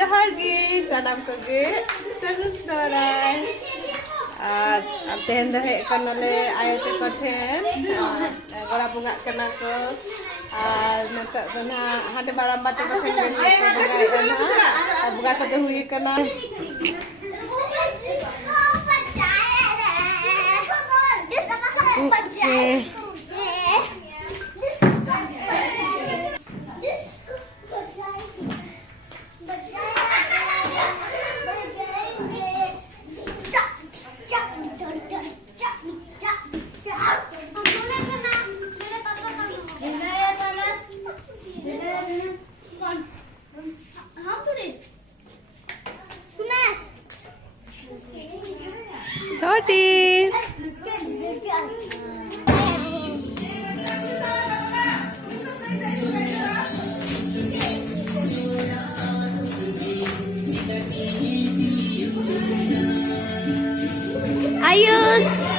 जोहार गे सानाम कोगे सगुन सोराय और तेहन दो हेज कनाले आयो तको ठेन गड़ा बुंगा कना को और नता दो ना हांडे बाराम्बा तको ठेन गए को बुंगा ना बुंगा कते हुई कना छोटी आयुष